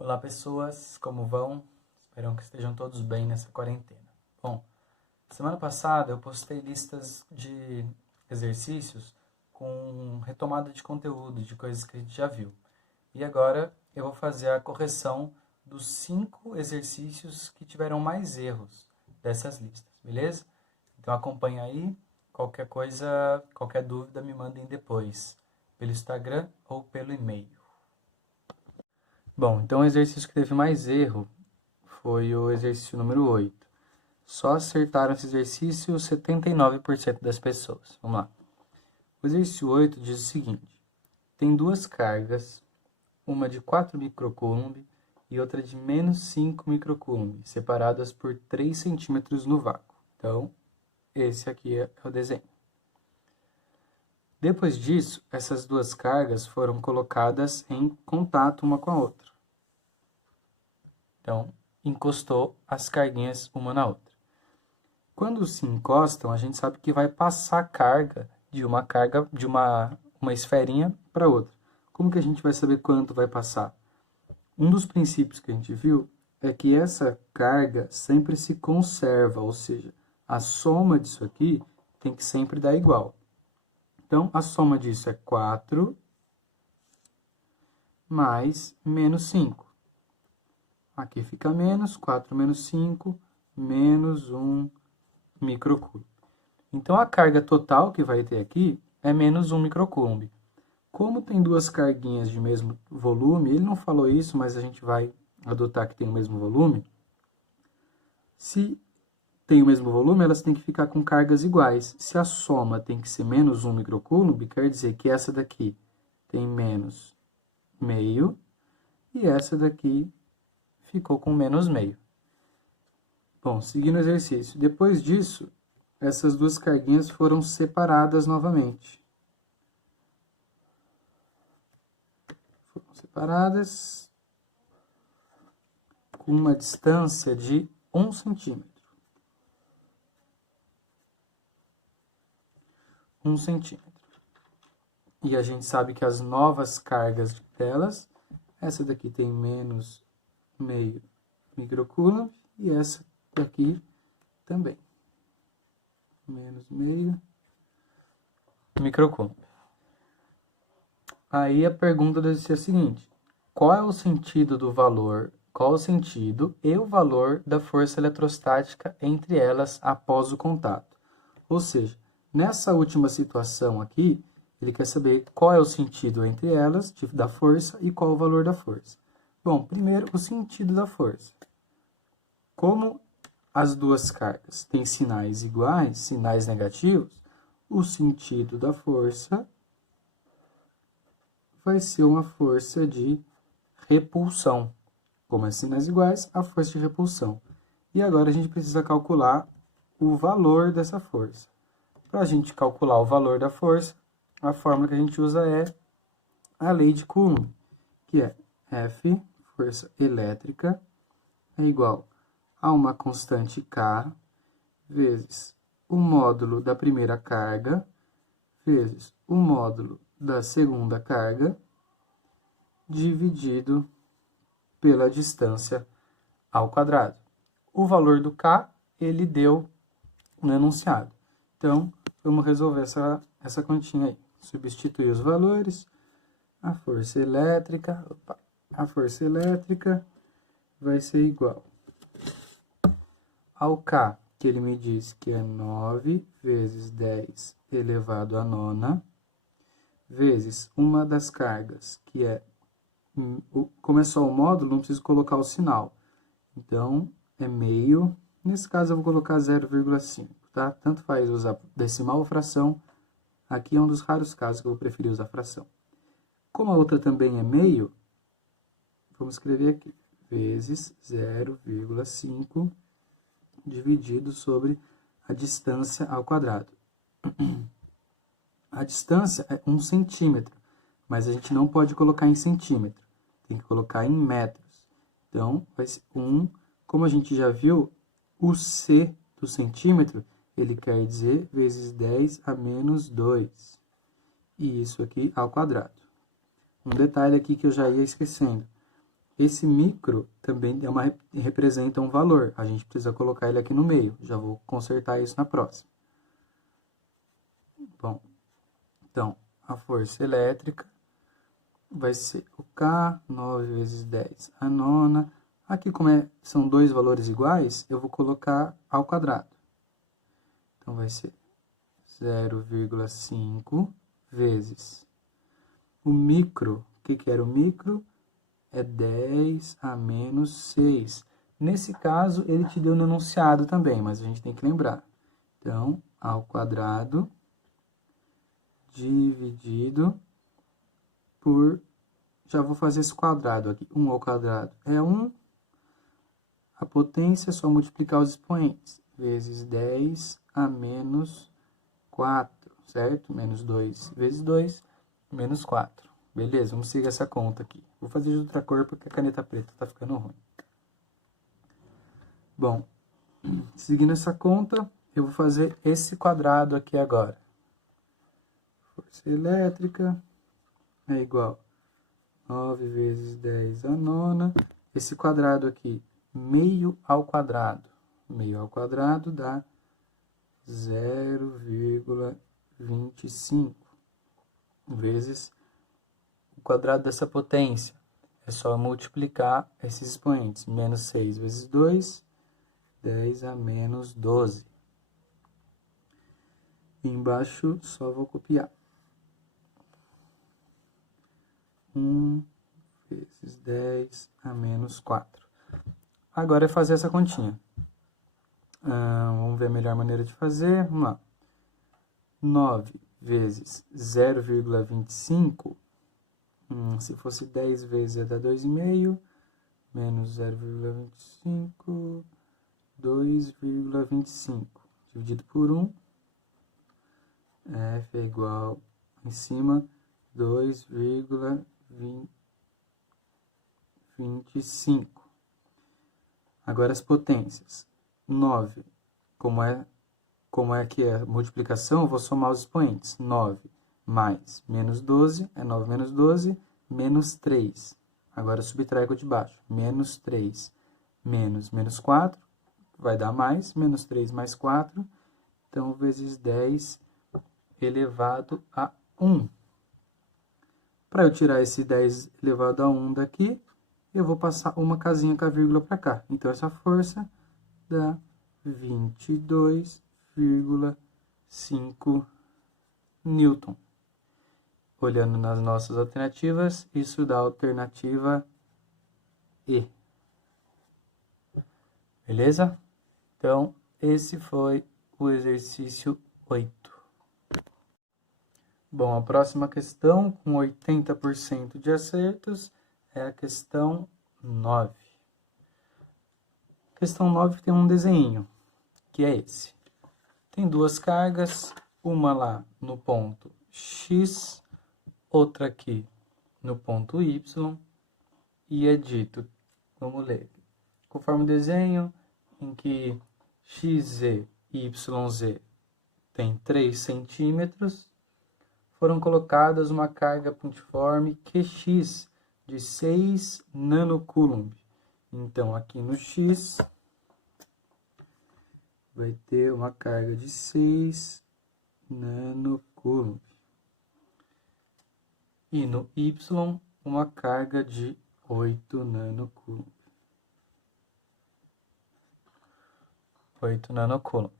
Olá pessoas, como vão? Espero que estejam todos bem nessa quarentena. Bom, semana passada eu postei listas de exercícios com retomada de conteúdo, de coisas que a gente já viu. E agora eu vou fazer a correção dos 5 exercícios que tiveram mais erros dessas listas, beleza? Então acompanha aí, qualquer coisa, qualquer dúvida me mandem depois, pelo Instagram ou pelo e-mail. Bom, então o exercício que teve mais erro foi o exercício número 8. Só acertaram esse exercício 79% das pessoas. Vamos lá. O exercício 8 diz o seguinte: tem duas cargas, uma de 4 microcoulomb e outra de menos 5 microcoulomb, separadas por 3 centímetros no vácuo. Então, esse aqui é o desenho. Depois disso, essas duas cargas foram colocadas em contato uma com a outra. Então, encostou as carguinhas uma na outra. Quando se encostam, a gente sabe que vai passar carga de uma esferinha para outra. Como que a gente vai saber quanto vai passar? Um dos princípios que a gente viu é que essa carga sempre se conserva, ou seja, a soma disso aqui tem que sempre dar igual. Então, a soma disso é 4 mais menos 5. Aqui fica menos, 4 menos 5, menos 1 microcoulomb. Então, a carga total que vai ter aqui é menos 1 microcoulomb. Como tem duas carguinhas de mesmo volume, ele não falou isso, mas a gente vai adotar que tem o mesmo volume. Se tem o mesmo volume, elas têm que ficar com cargas iguais. Se a soma tem que ser menos 1 microcoulomb, quer dizer que essa daqui tem menos meio e essa daqui ficou com menos meio. Bom, seguindo o exercício. Depois disso, essas duas carguinhas foram separadas novamente. Foram separadas com uma distância de 1 centímetro. 1 centímetro. E a gente sabe que as novas cargas delas, essa daqui tem menos meio microcoulomb e essa daqui também. Menos meio microcoulomb. Aí a pergunta deve ser a seguinte: qual é o sentido do valor, qual o sentido e o valor da força eletrostática entre elas após o contato? Ou seja, nessa última situação aqui, ele quer saber qual é o sentido entre elas, da força, e qual o valor da força. Bom, primeiro, o sentido da força. Como as duas cargas têm sinais iguais, sinais negativos, o sentido da força vai ser uma força de repulsão. Como as sinais iguais, a força de repulsão. E agora a gente precisa calcular o valor dessa força. Para a gente calcular o valor da força, a fórmula que a gente usa é a lei de Coulomb, que é F, força elétrica, é igual a uma constante K vezes o módulo da primeira carga vezes o módulo da segunda carga dividido pela distância ao quadrado. O valor do K, ele deu no enunciado. Então, vamos resolver essa continha aí. Substituir os valores. A força elétrica vai ser igual ao K, que ele me diz que é 9 vezes 10 elevado à nona, vezes uma das cargas, que é, como é só o módulo, não preciso colocar o sinal. Então, é meio, nesse caso eu vou colocar 0,5, tá? Tanto faz usar decimal ou fração, aqui é um dos raros casos que eu vou preferir usar fração. Como a outra também é meio, vamos escrever aqui, vezes 0,5 dividido sobre a distância ao quadrado. A distância é 1 centímetro, mas a gente não pode colocar em centímetro, tem que colocar em metros. Então, vai ser 1, como a gente já viu, o C do centímetro, ele quer dizer vezes 10 a menos 2. E isso aqui ao quadrado. Um detalhe aqui que eu já ia esquecendo. esse micro também representa um valor. A gente precisa colocar ele aqui no meio. Já vou consertar isso na próxima. Bom, então, a força elétrica vai ser o K, 9 vezes 10, a nona. Aqui, como são dois valores iguais, eu vou colocar ao quadrado. Então, vai ser 0,5 vezes o micro. O que era o micro? É 10 a menos 6. Nesse caso, ele te deu no enunciado também, mas a gente tem que lembrar. Então, ao quadrado dividido por... Já vou fazer esse quadrado aqui. 1 ao quadrado é 1. A potência é só multiplicar os expoentes. Vezes 10 a menos 4, certo? Menos 2 vezes 2, menos 4. Beleza, vamos seguir essa conta aqui. Vou fazer de outra cor porque a caneta preta está ficando ruim. Bom, seguindo essa conta, eu vou fazer esse quadrado aqui agora. Força elétrica é igual a 9 vezes 10 a nona. Esse quadrado aqui, meio ao quadrado. Meio ao quadrado dá 0,25 vezes o quadrado dessa potência. É só multiplicar esses expoentes. Menos 6 vezes 2, 10 a menos 12. E embaixo só vou copiar. 1 vezes 10 a menos 4. Agora é fazer essa continha. Vamos ver a melhor maneira de fazer. Vamos lá. 9 vezes 0,25. Se fosse 10 vezes ia dar 2,5. Menos 0,25. 2,25. Dividido por 1. F é igual, em cima, 2,25. Agora as potências. 9, como é que é a multiplicação, eu vou somar os expoentes. 9 mais menos 12, é 9 menos 12, menos 3. Agora subtrai com o de baixo. Menos 3 menos 4, vai dar mais, menos 3 mais 4, então vezes 10 elevado a 1. Para eu tirar esse 10 elevado a 1 daqui, eu vou passar uma casinha com a vírgula para cá. Então, essa força dá 22,5 newton. Olhando nas nossas alternativas, isso dá a alternativa E. Beleza? Então, esse foi o exercício 8. Bom, a próxima questão, com 80% de acertos, é a questão 9. Questão 9 tem um desenho, que é esse. Tem duas cargas, uma lá no ponto X, outra aqui no ponto Y, e é dito, vamos ler, conforme o desenho, em que XZ e YZ tem 3 centímetros, foram colocadas uma carga pontiforme QX de 6 nanocoulomb. Então, aqui no X, vai ter uma carga de 6 nanocoulomb. E no Y, uma carga de 8 nanocoulomb. 8 nanocoulomb.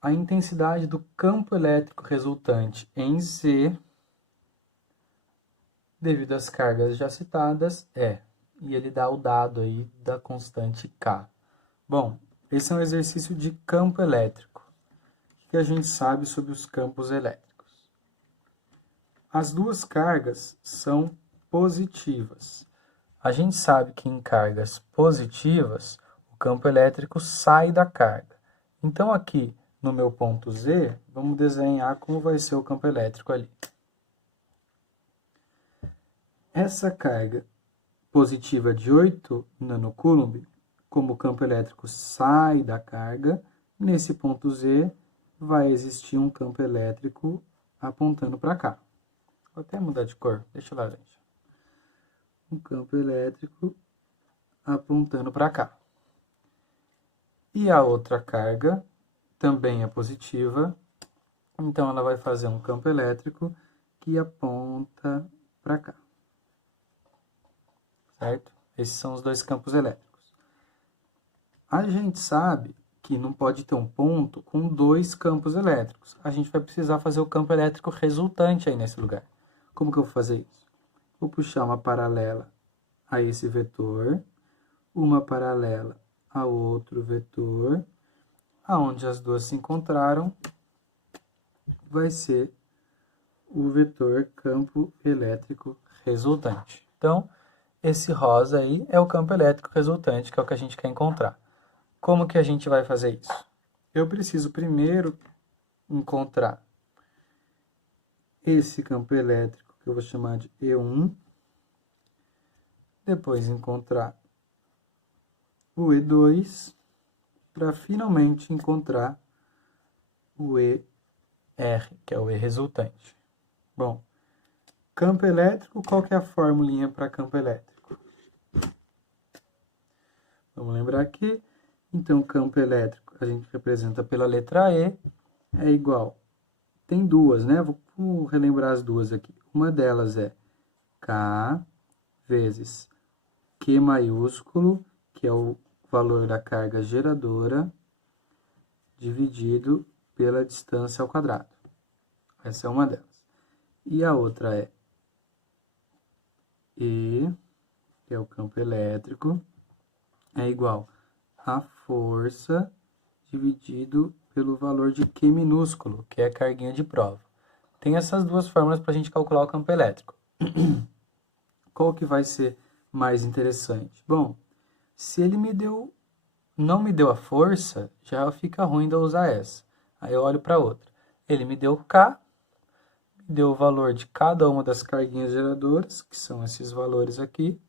A intensidade do campo elétrico resultante em Z, devido às cargas já citadas, é. E ele dá o dado aí da constante K. Bom, esse é um exercício de campo elétrico. O que a gente sabe sobre os campos elétricos? As duas cargas são positivas. A gente sabe que em cargas positivas, o campo elétrico sai da carga. Então, aqui no meu ponto Z, vamos desenhar como vai ser o campo elétrico ali. Essa carga positiva de 8 nanocoulomb, como o campo elétrico sai da carga, nesse ponto Z vai existir um campo elétrico apontando para cá. Vou até mudar de cor, deixa laranja. Um campo elétrico apontando para cá. E a outra carga também é positiva, então ela vai fazer um campo elétrico que aponta para cá. Certo? Esses são os dois campos elétricos. A gente sabe que não pode ter um ponto com dois campos elétricos. A gente vai precisar fazer o campo elétrico resultante aí nesse lugar. Como que eu vou fazer isso? Vou puxar uma paralela a esse vetor, uma paralela a outro vetor, aonde as duas se encontraram, vai ser o vetor campo elétrico resultante. Então, esse rosa aí é o campo elétrico resultante, que é o que a gente quer encontrar. Como que a gente vai fazer isso? Eu preciso primeiro encontrar esse campo elétrico, que eu vou chamar de E1, depois encontrar o E2, para finalmente encontrar o ER, que é o E resultante. Bom, campo elétrico, qual que é a formulinha para campo elétrico? Vamos lembrar aqui. Então, campo elétrico a gente representa pela letra E, é igual. Tem duas, né? Vou relembrar as duas aqui. Uma delas é K vezes Q maiúsculo, que é o valor da carga geradora, dividido pela distância ao quadrado. Essa é uma delas. E a outra é E, que é o campo elétrico, é igual a força dividido pelo valor de Q minúsculo, que é a carguinha de prova. Tem essas duas fórmulas para a gente calcular o campo elétrico. Qual que vai ser mais interessante? Bom, se ele não me deu a força, já fica ruim de eu usar essa. Aí eu olho para outra. Ele me deu K, me deu o valor de cada uma das carguinhas geradoras, que são esses valores aqui,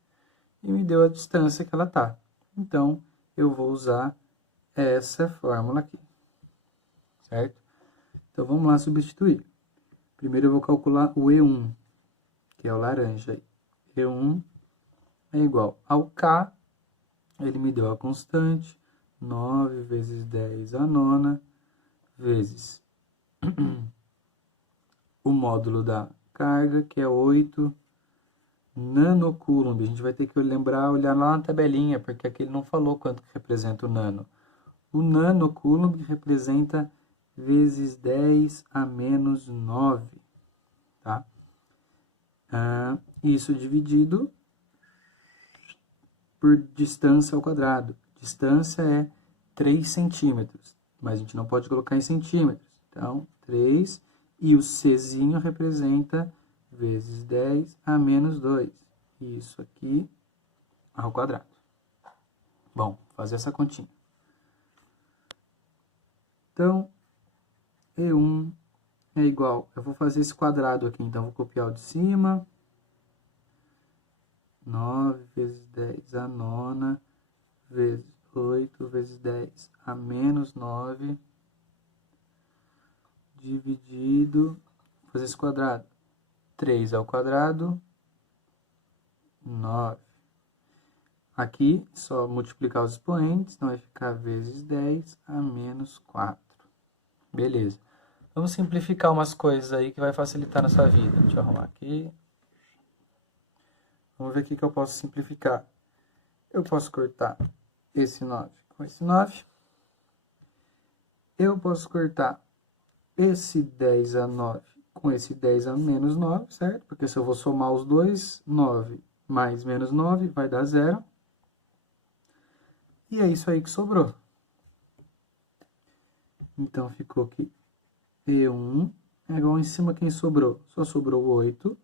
e me deu a distância que ela está. Então, eu vou usar essa fórmula aqui, certo? Então, vamos lá substituir. Primeiro eu vou calcular o E1, que é o laranja aí. E1 é igual ao K, ele me deu a constante, 9 vezes 10 a nona, vezes o módulo da carga, que é 8 nanocoulomb. A gente vai ter que lembrar, olhar lá na tabelinha, porque aqui ele não falou quanto que representa o nano. O nanocoulomb representa vezes 10 a menos 9, tá? Isso dividido por distância ao quadrado. Distância é 3 centímetros, mas a gente não pode colocar em centímetros. Então, 3, e o Czinho representa vezes 10 a menos 2. Isso aqui ao quadrado. Bom, fazer essa continha. Então, E1 é igual, eu vou fazer esse quadrado aqui, então vou copiar o de cima. 9 vezes 10 a nona, vezes 8 vezes 10 a menos 9, dividido, vou fazer esse quadrado, 3 ao quadrado, 9. Aqui, só multiplicar os expoentes, então vai ficar vezes 10 a menos 4. Beleza. Vamos simplificar umas coisas aí que vai facilitar na sua vida. Deixa eu arrumar aqui. Vamos ver o que eu posso simplificar. Eu posso cortar esse 9 com esse 9. Eu posso cortar esse 10 a 9 com esse 10 a menos 9, certo? Porque se eu vou somar os dois, 9 mais menos 9 vai dar 0. E é isso aí que sobrou. Então, ficou que E1 é igual em cima quem sobrou? Só sobrou 8.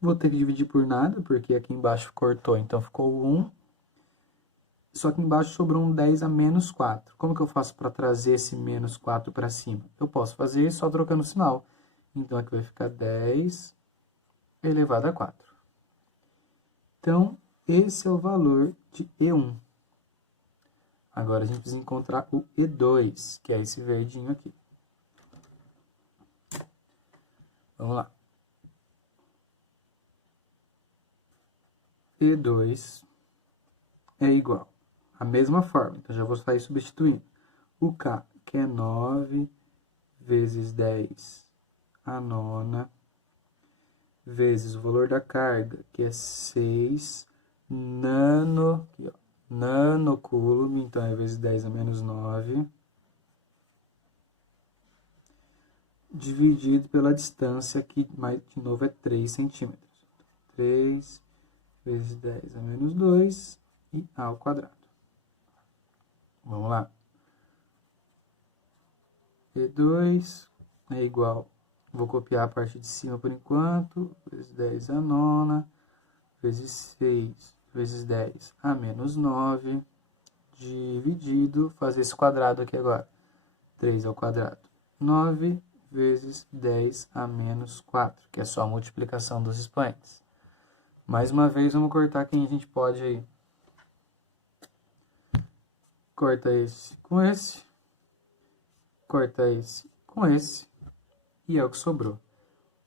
Vou ter que dividir por nada, porque aqui embaixo cortou, então ficou 1. Só que embaixo sobrou um 10 a menos 4. Como que eu faço para trazer esse menos 4 para cima? Eu posso fazer isso só trocando o sinal. Então, aqui vai ficar 10 elevado a 4. Então, esse é o valor de E1. Agora, a gente precisa encontrar o E2, que é esse verdinho aqui. Vamos lá. E2 é igual. A mesma forma, então já vou sair substituindo. O K, que é 9 vezes 10 a nona, vezes o valor da carga, que é 6 nanocúlombo, então é vezes 10 a menos 9, dividido pela distância, que de novo é 3 centímetros. 3 vezes 10 a menos 2 e A ao quadrado. Vamos lá. E2 é igual, vou copiar a parte de cima por enquanto, vezes 10 a nona, vezes 6, vezes 10 a menos 9, dividido, fazer esse quadrado aqui agora, 3 ao quadrado, 9 vezes 10 a menos 4, que é só a multiplicação dos expoentes. Mais uma vez, vamos cortar quem a gente pode aí. Corta esse com esse, corta esse com esse, e é o que sobrou.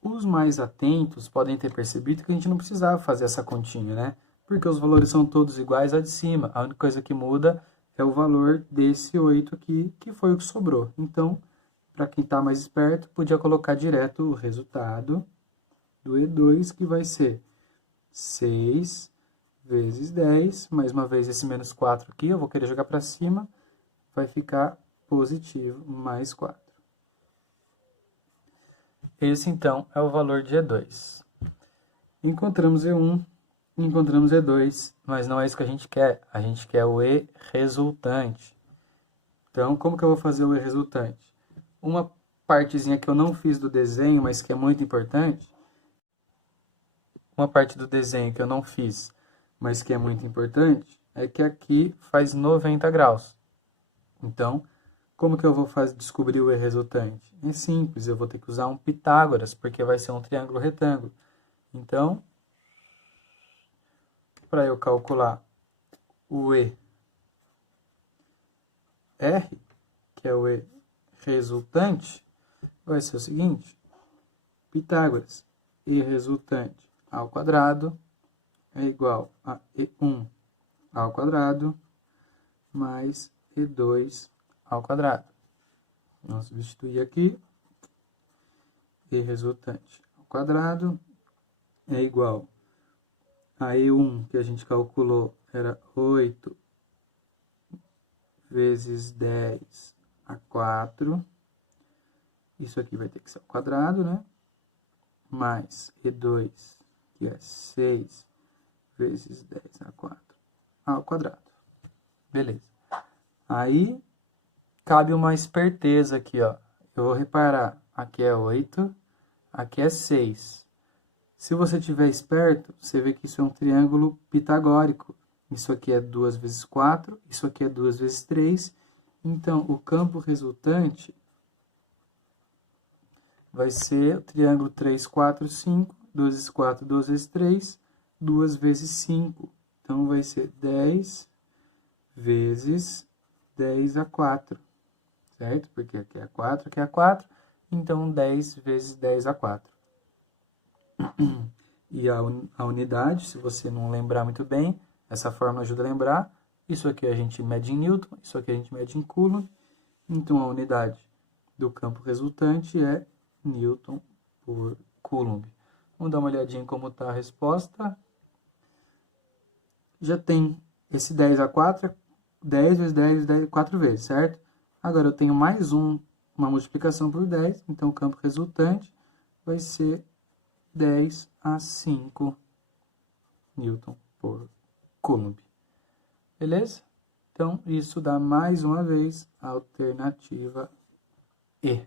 Os mais atentos podem ter percebido que a gente não precisava fazer essa continha, né? Porque os valores são todos iguais a de cima. A única coisa que muda é o valor desse 8 aqui, que foi o que sobrou. Então, para quem está mais esperto, podia colocar direto o resultado do E2, que vai ser 6 vezes 10. Mais uma vez, esse menos 4 aqui, eu vou querer jogar para cima. Vai ficar positivo, mais 4. Esse, então, é o valor de E2. Encontramos E1, encontramos E2, mas não é isso que a gente quer. A gente quer o E resultante. Então, como que eu vou fazer o E resultante? Uma partezinha que eu não fiz do desenho, mas que é muito importante. Uma parte do desenho que eu não fiz, mas que é muito importante, é que aqui faz 90 graus. Então, como que eu vou descobrir o E resultante? É simples, eu vou ter que usar um Pitágoras, porque vai ser um triângulo retângulo. Então, para eu calcular o E R, que é o E resultante, vai ser o seguinte: Pitágoras, E resultante ao quadrado é igual a E1 ao quadrado mais E2 ao quadrado. Vamos substituir aqui. E resultante ao quadrado é igual a E1, que a gente calculou, era 8 vezes 10 a 4. Isso aqui vai ter que ser ao quadrado, né? Mais E2, que é 6 vezes 10 a 4 ao quadrado. Beleza. Aí, cabe uma esperteza aqui, ó. Eu vou reparar, aqui é 8, aqui é 6. Se você estiver esperto, você vê que isso é um triângulo pitagórico. Isso aqui é 2 vezes 4, isso aqui é 2 vezes 3. Então, o campo resultante vai ser o triângulo 3, 4, 5. 2 vezes 4, 2 vezes 3, 2 vezes 5. Então, vai ser 10 vezes 10 a 4. Certo? Porque aqui é 4, aqui é 4. Então, 10 vezes 10 a 4. E a unidade, se você não lembrar muito bem, essa fórmula ajuda a lembrar. Isso aqui a gente mede em Newton, isso aqui a gente mede em Coulomb. Então, a unidade do campo resultante é Newton por Coulomb. Vamos dar uma olhadinha em como está a resposta. Já tem esse 10 a 4, 10 vezes 10 vezes 10, 4 vezes, certo? Agora eu tenho mais uma multiplicação por 10, então o campo resultante vai ser 10 a 5 Newton por Coulomb. Beleza? Então, isso dá mais uma vez a alternativa E.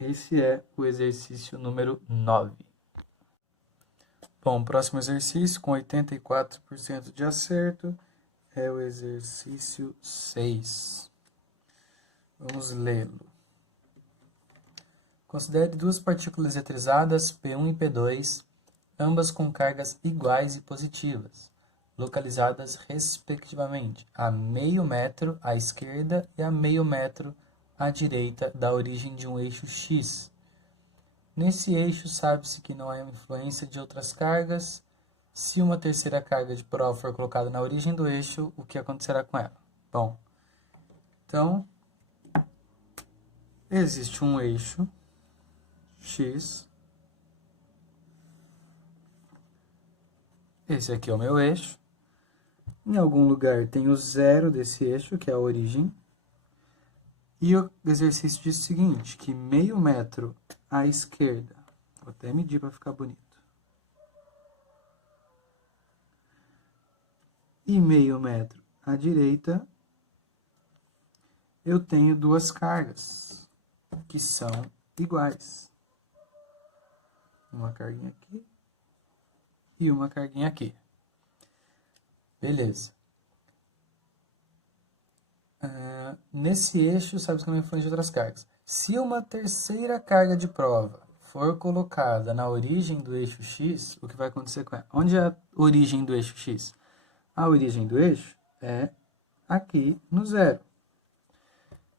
Esse é o exercício número 9. Bom, o próximo exercício, com 84% de acerto, é o exercício 6. Vamos lê-lo. Considere duas partículas eletrizadas, P1 e P2, ambas com cargas iguais e positivas, localizadas respectivamente a meio metro à esquerda e a meio metro à direita da origem de um eixo X. Nesse eixo, sabe-se que não há influência de outras cargas, Se uma terceira carga de prova for colocada na origem do eixo, o que acontecerá com ela? Bom, então, existe um eixo X. Esse aqui é o meu eixo. Em algum lugar tem o zero desse eixo, que é a origem. E o exercício diz o seguinte, que meio metro à esquerda, vou até medir para ficar bonito, e meio metro à direita, eu tenho duas cargas, que são iguais. Uma carguinha aqui e uma carguinha aqui. Beleza. Nesse eixo, sabe que é uma influência de outras cargas. Se uma terceira carga de prova for colocada na origem do eixo X, o que vai acontecer com ela? Onde é a origem do eixo X? A origem do eixo é aqui no zero.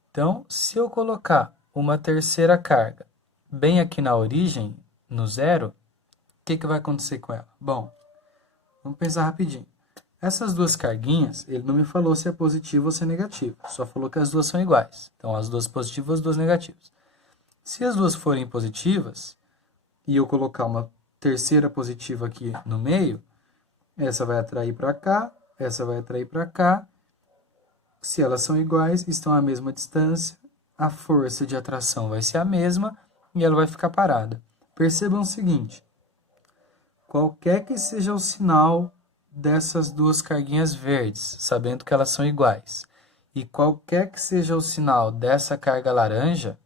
Então, se eu colocar uma terceira carga bem aqui na origem, no zero, o que vai acontecer com ela? Bom, vamos pensar rapidinho. Essas duas carguinhas, ele não me falou se é positivo ou se é negativo. Só falou que as duas são iguais. Então, as duas positivas, as duas negativas. Se as duas forem positivas, e eu colocar uma terceira positiva aqui no meio, essa vai atrair para cá, essa vai atrair para cá. Se elas são iguais, estão à mesma distância, a força de atração vai ser a mesma e ela vai ficar parada. Percebam o seguinte, qualquer que seja o sinal dessas duas carguinhas verdes, sabendo que elas são iguais, e qualquer que seja o sinal dessa carga laranja,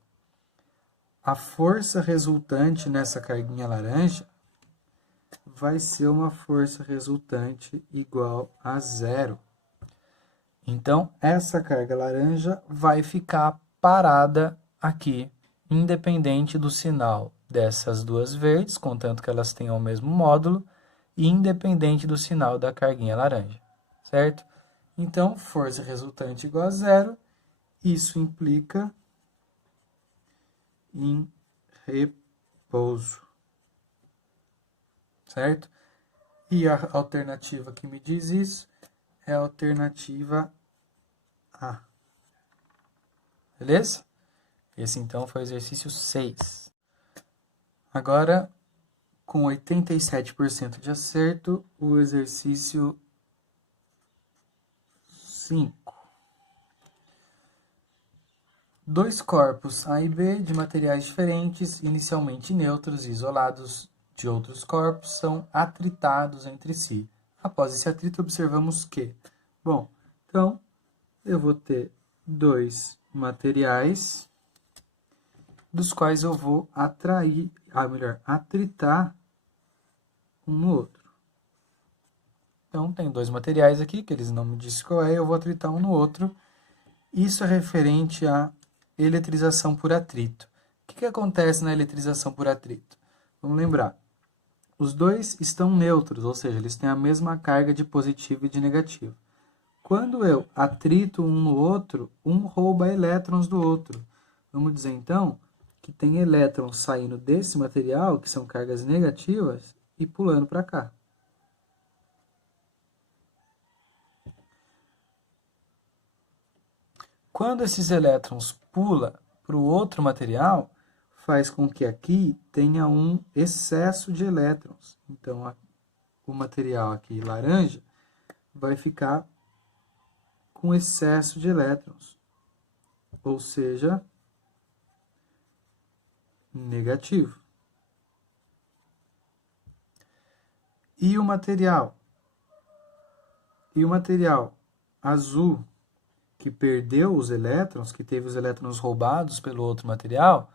a força resultante nessa carguinha laranja vai ser uma força resultante igual a zero. Então, essa carga laranja vai ficar parada aqui, independente do sinal dessas duas verdes, contanto que elas tenham o mesmo módulo, e independente do sinal da carguinha laranja, certo? Então, força resultante igual a zero, isso implica em repouso, certo? E a alternativa que me diz isso é a alternativa A. Beleza? Esse então foi o exercício 6. Agora, com 87% de acerto, o exercício 5. Dois corpos A e B de materiais diferentes, inicialmente neutros e isolados de outros corpos, são atritados entre si. Após esse atrito, observamos que, bom, então, eu vou ter dois materiais dos quais eu vou atritar um no outro. Então, tem dois materiais aqui, que eles não me dizem qual é, eu vou atritar um no outro. Isso é referente à eletrização por atrito. O que acontece na eletrização por atrito? Vamos lembrar. Os dois estão neutros, ou seja, eles têm a mesma carga de positivo e de negativo. Quando eu atrito um no outro, um rouba elétrons do outro. Vamos dizer, então, que tem elétrons saindo desse material, que são cargas negativas, e pulando para cá. Quando esses elétrons pulam para o outro material, faz com que aqui tenha um excesso de elétrons. Então, o material aqui laranja vai ficar com excesso de elétrons, ou seja, negativo. E o material azul, que perdeu os elétrons, que teve os elétrons roubados pelo outro material,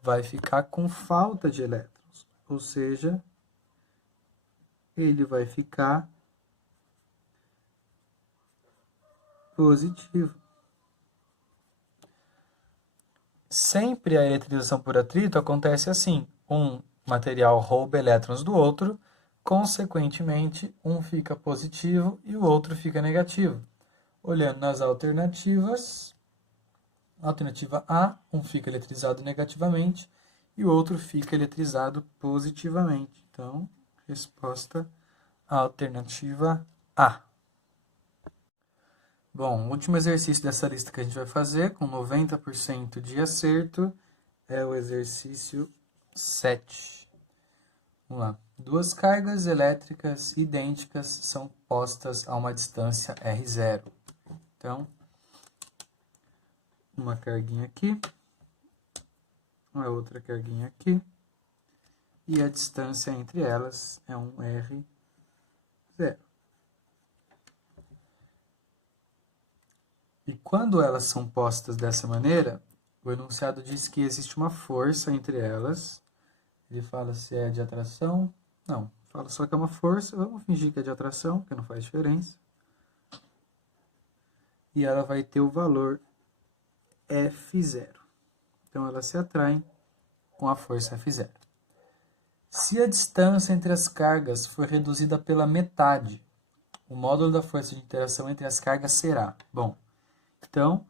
vai ficar com falta de elétrons, ou seja, ele vai ficar positivo. Sempre a eletrização por atrito acontece assim, um material rouba elétrons do outro, consequentemente, um fica positivo e o outro fica negativo. Olhando nas alternativas, alternativa A, um fica eletrizado negativamente e o outro fica eletrizado positivamente. Então, resposta Alternativa A. Bom, o último exercício dessa lista que a gente vai fazer, com 90% de acerto, é o exercício 7. Vamos lá. Duas cargas elétricas idênticas são postas a uma distância R0. Então, uma carguinha aqui, a outra carguinha aqui, e a distância entre elas é um R0. E quando elas são postas dessa maneira, o enunciado diz que existe uma força entre elas. Ele fala se é de atração. Não, fala só que é uma força. Vamos fingir que é de atração, porque não faz diferença. E ela vai ter o valor F0. Então, elas se atraem com a força F0. Se a distância entre as cargas for reduzida pela metade, o módulo da força de interação entre as cargas será... Bom, então,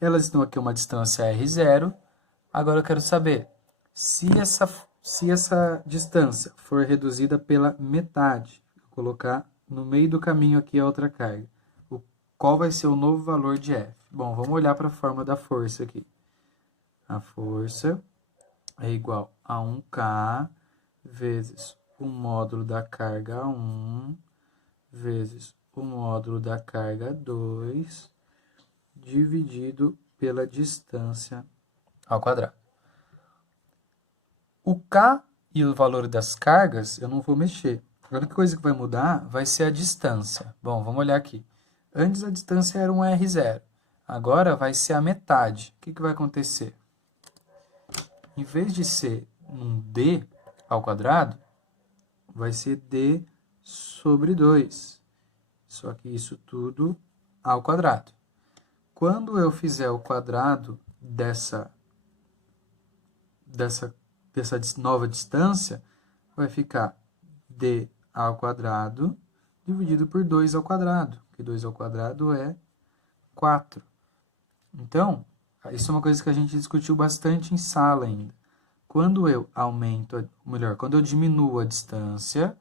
elas estão aqui a uma distância R0. Agora eu quero saber se essa distância for reduzida pela metade. Vou colocar no meio do caminho aqui a outra carga. Qual vai ser o novo valor de F? Bom, vamos olhar para a fórmula da força aqui. A força é igual a 1K vezes o módulo da carga 1 vezes o módulo da carga 2 dividido pela distância ao quadrado. O K e o valor das cargas eu não vou mexer. A única coisa que vai mudar vai ser a distância. Bom, vamos olhar aqui. Antes a distância era um R0. Agora vai ser a metade. O que vai acontecer? Em vez de ser um D ao quadrado, vai ser D sobre 2. Só que isso tudo ao quadrado. Quando eu fizer o quadrado dessa nova distância, vai ficar D ao quadrado dividido por 2 ao quadrado, que 2 ao quadrado é 4. Então, isso é uma coisa que a gente discutiu bastante em sala ainda. Quando eu aumento, quando eu diminuo a distância, vou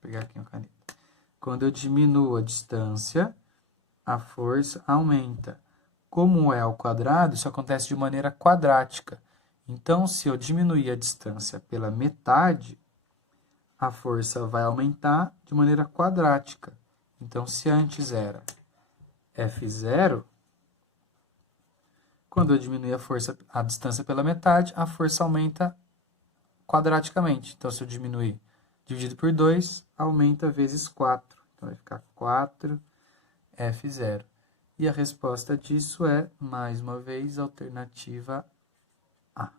pegar aqui uma caneta. Quando eu diminuo a distância, a força aumenta. Como é ao quadrado, isso acontece de maneira quadrática. Então, se eu diminuir a distância pela metade, a força vai aumentar de maneira quadrática. Então, se antes era F0, quando eu diminuir a distância pela metade, a força aumenta quadraticamente. Então, se eu diminuir dividido por 2, aumenta vezes 4. Então, vai ficar 4F0. E a resposta disso é, mais uma vez, a alternativa A.